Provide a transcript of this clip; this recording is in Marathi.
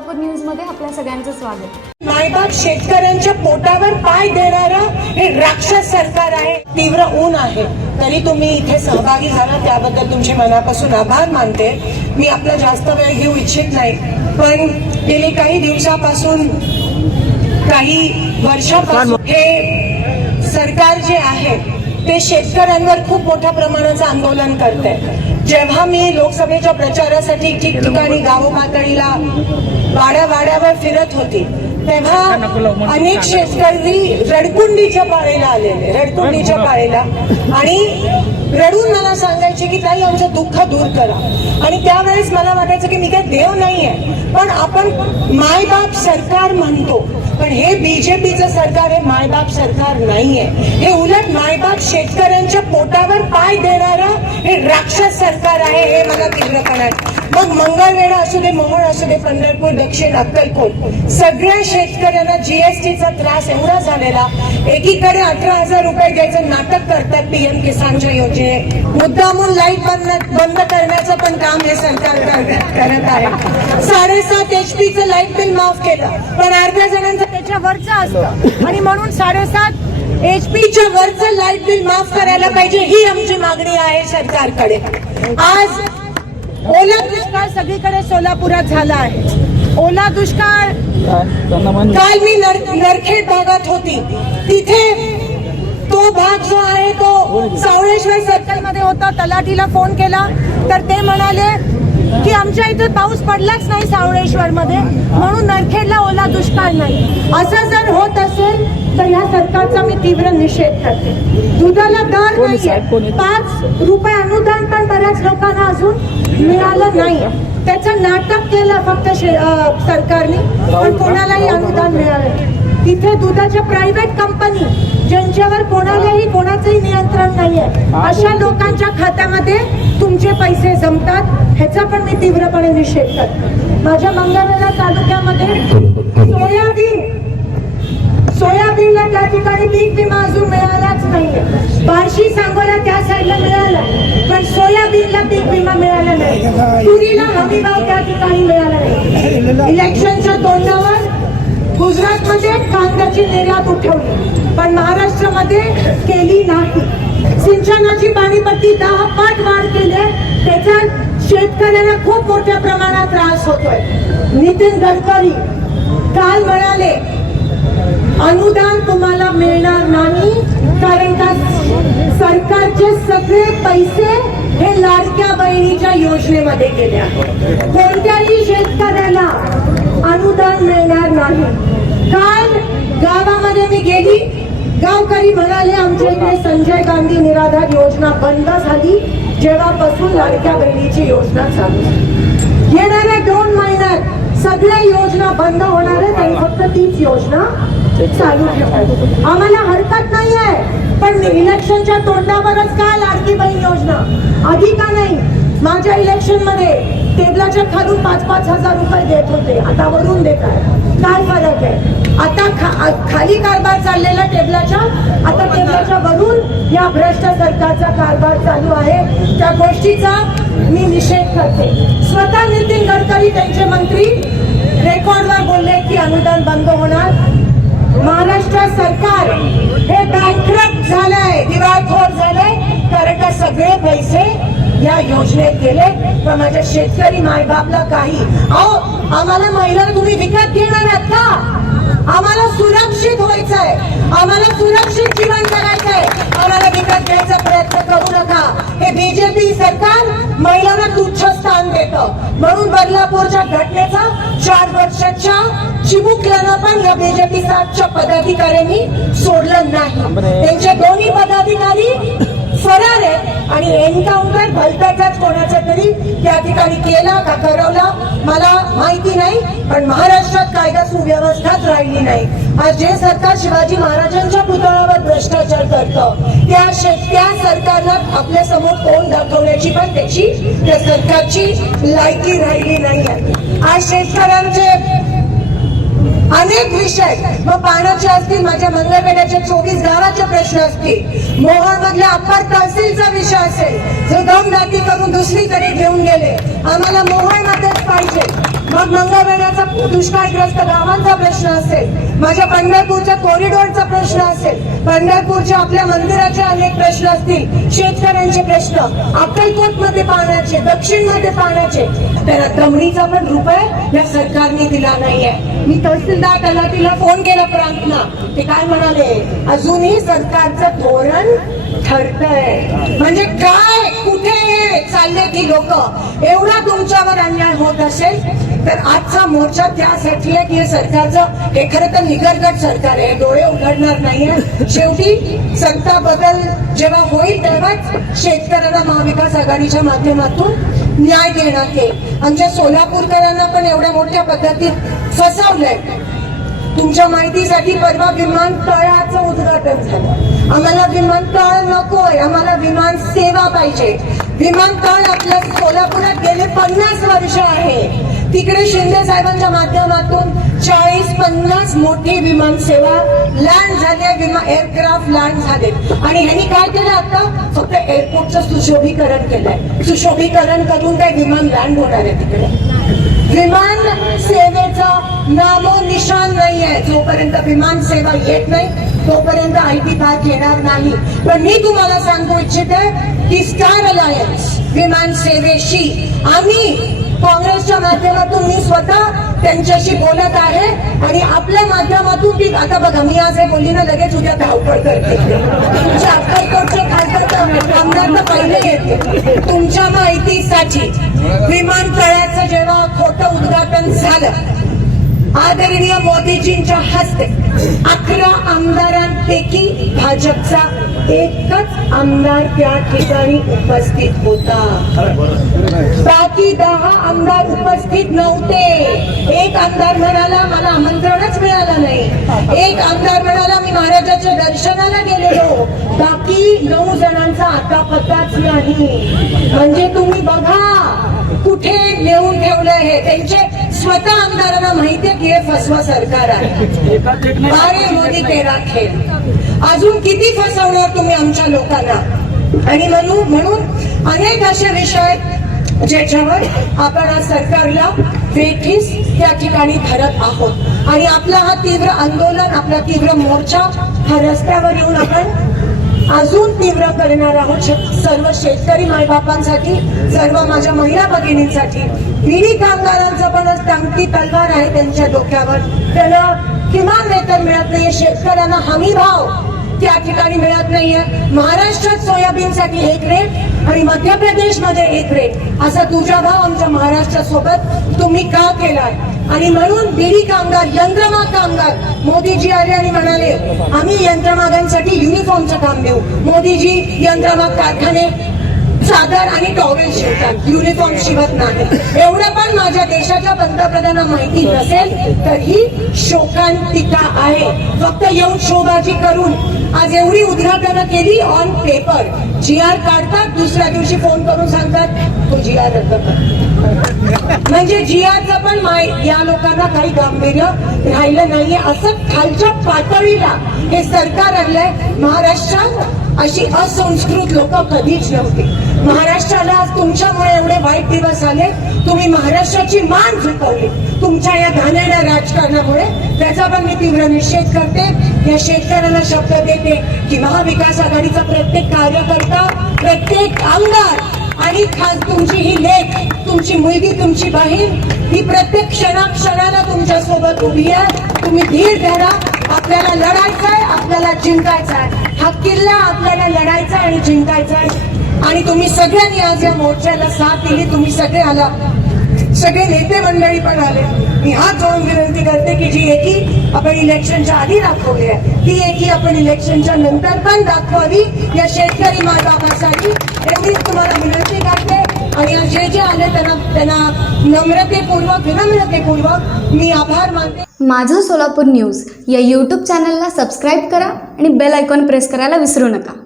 सोलापूर न्यूजमध्ये आपल्या सगळ्यांचं स्वागत. मायबाप शेतकऱ्यांच्या पोटावर पाय देणारं हे राक्षस सरकार आहे. तीव्र ऊन आहे. तरी तुम्ही इथे सहभागी झाला त्याबद्दल तुमचे मनापासून आभार मानते. मी आपला जास्त वेळ घेऊ इच्छित नाही. पण गेली काही दिवसापासून काही वर्षापासून हे सरकार जे आहे ते शेतकऱ्यांवर खूप मोठ्या प्रमाणाचं आंदोलन करते जेव्हा मी लोकसभेच्या प्रचारासाठी ठिकठिकाणी गाव पातळीला वाड्या वाड्यावर फिरत होती तेव्हा अनेक शेतकरी रडकुंडीच्या पाळीला आलेले रडकुंडीच्या पाळीला. आणि रडून मला सांगायचे की ताई आमचं दुःख दूर करा. आणि त्यावेळेस मला वाटायचं की मी काय देव नाहीये. पण आपण मायबाप सरकार म्हणतो पण हे बीजेपीचं सरकार हे मायबाप सरकार नाहीये. हे उलट मायबाप शेतकऱ्यांच्या पोटावर पाय देणारं हे राक्षस सरकार आहे हे मला तीव्रपणे मग मंगळवेढा असू दे मोहोळ असू दे पंढरपूर दक्षिण अक्कलकोट सगळ्या शेतकऱ्यांना जीएसटीचा त्रास एवढा झालेला एकीकडे अठरा हजार रुपये द्यायचं नाटक करतात पीएम किसानच्या योजने मुद्दामून लाइट बंद बंद करण्याचं पण काम हे सरकार करत आहे. साडेसात एचपीचं लाइट बिल माफ केलं पण अर्ध्या जणांचं त्याच्या वरचं असतं. आणि म्हणून साडेसात एचपीच्या वरचं लाइट बिल माफ करायला पाहिजे ही आमची मागणी आहे सरकारकडे. आज ओला दुष्काळ सगळीकडे सोलापुरात झाला आहे. ओला दुष्काळ काल मी नर- नरखेड भागात होती. तिथे तो भाग जो आहे तो सावळेश्वर सर्कलमध्ये होता. तलाठीला फोन केला. तर ते म्हणाले की आमच्या इथे पाऊस पडलाच नाही सावळेश्वर मध्ये म्हणून नरखेडला ओला दुष्काळ नाही. असं जर होत असेल तर या सरकारचा मी तीव्र निषेध करते. दुधाला दर नाहीये. पाच रुपये अनुदान पण बऱ्याच लोकांना अजून मिळालं नाही. त्याचं नाटक केलं फक्त सरकारने पण कोणालाही अनुदान मिळालं नाही. तिथे दुधाच्या प्रायव्हेट कंपनी ज्यांच्यावर कोणालाही कोणाचंही नियंत्रण नाहीये. अशा लोकांच्या खात्यामध्ये तुमचे पैसे जमतात ह्याचा पण मी तीव्रपणे निषेध करते. माझ्या मंगळवेढा तालुक्यामध्ये सोयाबीन सोयाबीनला त्या ठिकाणी पीक विमा अजून मिळालाच नाही बार्शी सांगोला त्या साईडला मिळाला. पण सोयाबीनला पीक विमा मिळाला नाही. तुरीला हमी भाव त्या ठिकाणी मिळाला नाही. इलेक्शनच्या तोंडावर गुजरातमध्ये कांद्याची निर्यात उठवली. पण महाराष्ट्रामध्ये केली नाही. सिंचनाची पाणीपट्टी दहा पट वाढ केली. आहे. त्याचा शेतकऱ्यांना खूप मोठ्या प्रमाणात त्रास होतोय. नितीन गडकरी काल म्हणाले अनुदान तुम्हाला मिळणार नाही कारण का सरकारचे सगळे पैसे हे लाडक्या बहिणीच्या योजनेमध्ये गेले आहेत. कोणत्याही शेतकऱ्याला अनुदान मिळणार नाही. काल गावामध्ये मी गेली. गावकरी म्हणाले आमच्या इकडे संजय गांधी निराधार योजना बंद झाली. जेव्हापासून लाडक्या बहिणीची योजना चालू येणाऱ्या दोन महिन्यात सगळ्या योजना बंद होणार आहेत आणि फक्त तीच योजना चालू ठेवायची आम्हाला हरकत नाही आहे पण इलेक्शनच्या तोंडावरच का लाडकी बहीण योजना? आधी का नाही? माझ्या इलेक्शनमध्ये टेबलाच्या खालून पाच पाच हजार रुपये देत होते. आता वरून देत आहे काय फरक आहे? आता खा- खाली कारभार चाललेला टेबलाच्या आता टेबलाच्या वरून या भ्रष्ट सरकारचा कारभार चालू आहे. त्या गोष्टीचा मी निषेध करते. स्वतः नितीन गडकरी त्यांचे मंत्री रेकॉर्डवर बोलले की अनुदान बंद होणार. महाराष्ट्र सरकार हे बँकरप्ट झालंय दिवाळखोर झालंय कारण का सगळे पैसे या योजनेत गेले. तर माझ्या शेतकरी मायबापला काही. अहो आम्हाला महिला तुम्ही विकत घेणार आहात का? आम्हाला सुरक्षित व्हायचंय. आम्हाला सुरक्षित जीवन करायचंय आम्हाला विकत घ्यायचा हे बीजेपी सरकार महिलांना तुच्छ स्थान देतं. म्हणून बदलापूरच्या घटनेचा चार वर्षाच्या चिमुकल्यानं पण या बीजेपी सातच्या पदाधिकाऱ्यांनी सोडलं नाही. त्यांचे दोन्ही पदाधिकारी फरार आहेत आणि एन्काउंटर भलत्याचाच कोणाचा तरी त्या ठिकाणी केला का करवला मला माहिती नाही पण महाराष्ट्रात कायदा सुव्यवस्थाच राहिली नाही. आज जे सरकार शिवाजी महाराजांच्या पुतळ्यावर भ्रष्टाचार करतं त्या त्या सरकारला आपल्यासमोर तोंड दाखवण्याची पण त्याची त्या सरकारची लायकी राहिली नाही आहे. आज शेतकऱ्यांचे अनेक विषय मग पाण्याचे असतील माझ्या मंगळपेठाच्या चोवीस गावाचे प्रश्न असतील. मोहर मधल्या अप्पर तहसीलचा विषय असेल. जो दमदाटी करून दुसरीकडे घेऊन गेले. आम्हाला मोहर मध्येच पाहिजे. मग मंगळवेड्याचा दुष्काळग्रस्त गावांचा प्रश्न असेल. माझ्या पंढरपूरच्या कॉरिडॉरचा प्रश्न असेल. पंढरपूरच्या आपल्या मंदिराचे अनेक प्रश्न असतील. शेतकऱ्यांचे प्रश्न अक्कलकोटमध्ये पाण्याचे दक्षिणमध्ये पाण्याचे. तर दमडीचा पण रुपये या सरकारने दिला नाहीये. मी तहसीलदार तलाटीला फोन केला प्रांतना ते काय म्हणाले? अजूनही सरकारचं धोरण ठरतंय. म्हणजे काय? कुठे चालले ती लोक एवढा तुमच्यावर अन्याय होत असेल तर आजचा मोर्चा त्यासाठी आहे की हे सरकारचं हे खरं तर निगरगट सरकार आहे. डोळे उघडणार नाहीये. शेवटी सत्ता बदल जेव्हा होईल तेव्हाच शेतकऱ्यांना महाविकास आघाडीच्या माध्यमातून न्याय देण्यात येईल. आमच्या सोलापूरकरांना पण एवढ्या मोठ्या पद्धतीत फसवलंय. तुमच्या माहितीसाठी परवा विमानतळाचं उद्घाटन झालं. आम्हाला विमानतळ नकोय. आम्हाला विमान सेवा पाहिजे. विमानतळ आपल्या सोलापुरात गेले पन्नास वर्ष आहे. तिकडे शिंदे साहेबांच्या माध्यमातून चाळीस पन्नास मोठी विमान सेवा लँड झाल्या विमान एअरक्राफ्ट लँड झाले आणि ह्यांनी काय केलं आता? फक्त एअरपोर्टचं सुशोभीकरण केलंय. सुशोभीकरण करून काय विमान लँड होणार आहे तिकडे. विमान सेवेचं नामो निशान नाही आहे जोपर्यंत विमान सेवा येत नाही तोपर्यंत आय टी पार्क येणार नाही. पण मी तुम्हाला सांगू इच्छिते की स्टार अलायन्स विमान सेवेशी आम्ही काँग्रेसच्या माध्यमातून मी स्वतः त्यांच्याशी बोलत आहे आणि आपल्या माध्यमातून ती आता बघा मी आज हे बोलली ना लगेच उद्या धावपळ करते. तुमच्या अक्कलकोटचे खासदार आमदार तर पहिले येते तुमच्या माहितीसाठी विमानतळाचं जेव्हा खोटं उद्घाटन झालं आदरणीय मोदीजींच्या हस्ते अकरा आमदारांपैकी भाजपचा एकच आमदार त्या ठिकाणी उपस्थित होता. बाकी दहा आमदार उपस्थित नव्हते. एक आमदार म्हणाला मला आमंत्रणच मिळालं नाही. एक आमदार म्हणाला मी महाराजाच्या दर्शनाला गेलेलो. बाकी नऊ जणांचा आता पत्ताच नाही. म्हणजे तुम्ही बघा कुठे नेऊन ठेवलं हे त्यांचे स्वतः आमदारांना माहितीये की हे फसवा सरकार आहे. बारे मोदी तेरा खेळ. अजून किती फसवणार तुम्ही आमच्या लोकांना? आणि म्हणून म्हणून अनेक असे विषय ज्याच्यावर आपण आज सरकारला वेठीस त्या ठिकाणी धरत आहोत. आणि आपला हा तीव्र आंदोलन आपला तीव्र मोर्चा हा रस्त्यावर येऊन आपण अजून तीव्र करणार आहोत शे- सर्व शेतकरी मायबापांसाठी सर्व माझ्या महिला भगिनींसाठी. विडी कामगारांचं पण आज टांगती तलवार आहे त्यांच्या डोक्यावर. त्यांना किमान वेतन मिळत नाहीये शेतकऱ्यांना हमी भाव त्या ठिकाणी मिळत नाहीये. महाराष्ट्रात सोयाबीनसाठी एक रेट आणि मध्य प्रदेशमध्ये एक रेट असा तुझा भाव आमच्या महाराष्ट्रासोबत तुम्ही का केलाय? आणि म्हणून बिडी कामगार यंत्रमाग कामगार मोदीजी आले आणि म्हणाले आम्ही यंत्रमागांसाठी काम देऊ. मोदीजी यंत्रमाग कारखाने चादर आणि टॉवेल शिवतात. युनिफॉर्म शिवत नाही. एवढं पण माझ्या देशाच्या पंतप्रधानांना माहिती नसेल तर ही शोकांतिका आहे. फक्त येऊन शोबाजी करून आज एवढी उद्घाटनं केली ऑन पेपर जी आर काढतात दुसऱ्या दिवशी फोन करून सांगतात तो जी आर रद्द कर. म्हणजे जियाचं पण माय या लोकांना काही गांभीर्य राहिलं नाहीये. असं खालच्या पातळीला हे सरकार आणलंय. महाराष्ट्रात अशी असंस्कृत लोक कधीच नव्हती. महाराष्ट्राला आज तुमच्यामुळे एवढे वाईट दिवस आले तुम्ही महाराष्ट्राची मान झुकवली. तुमच्या या घाणेऱ्या राजकारणामुळे. त्याचा पण मी तीव्र निषेध करते. या शेतकऱ्यांना शब्द देते की महाविकास आघाडीचा प्रत्येक कार्यकर्ता प्रत्येक आमदार आणि खास तुमची ही लेख तुमची मुलगी तुमची बहीण ही प्रत्येक क्षणाक्षणाला तुमच्यासोबत उभी आहे. तुम्ही धीर धरा. आपल्याला लढायचंय आपल्याला जिंकायचं आहे हा किल्ला आपल्याला लढायचा आहे आणि जिंकायचा आहे. आणि तुम्ही सगळ्यांनी आज या मोर्चाला साथ दिली तुम्ही सगळे आला. सगळे नेते मंडळी पण आले. मी हात जोडून विनंती करते की जी एकी आपण इलेक्शनच्या आधी दाखवली आहे ती एकी आपण इलेक्शनच्या नंतर पण दाखवावी या शेतकरी मायबापासाठी एवढीच तुम्हाला विनंती करते. आणि जे जे आले त्यांना त्यांना नम्रतेपूर्वक विनम्रतेपूर्वक मी आभार मानते. माझं सोलापूर न्यूज या यूट्यूब चॅनलला सबस्क्राईब करा आणि बेल आयकॉन प्रेस करायला विसरू नका.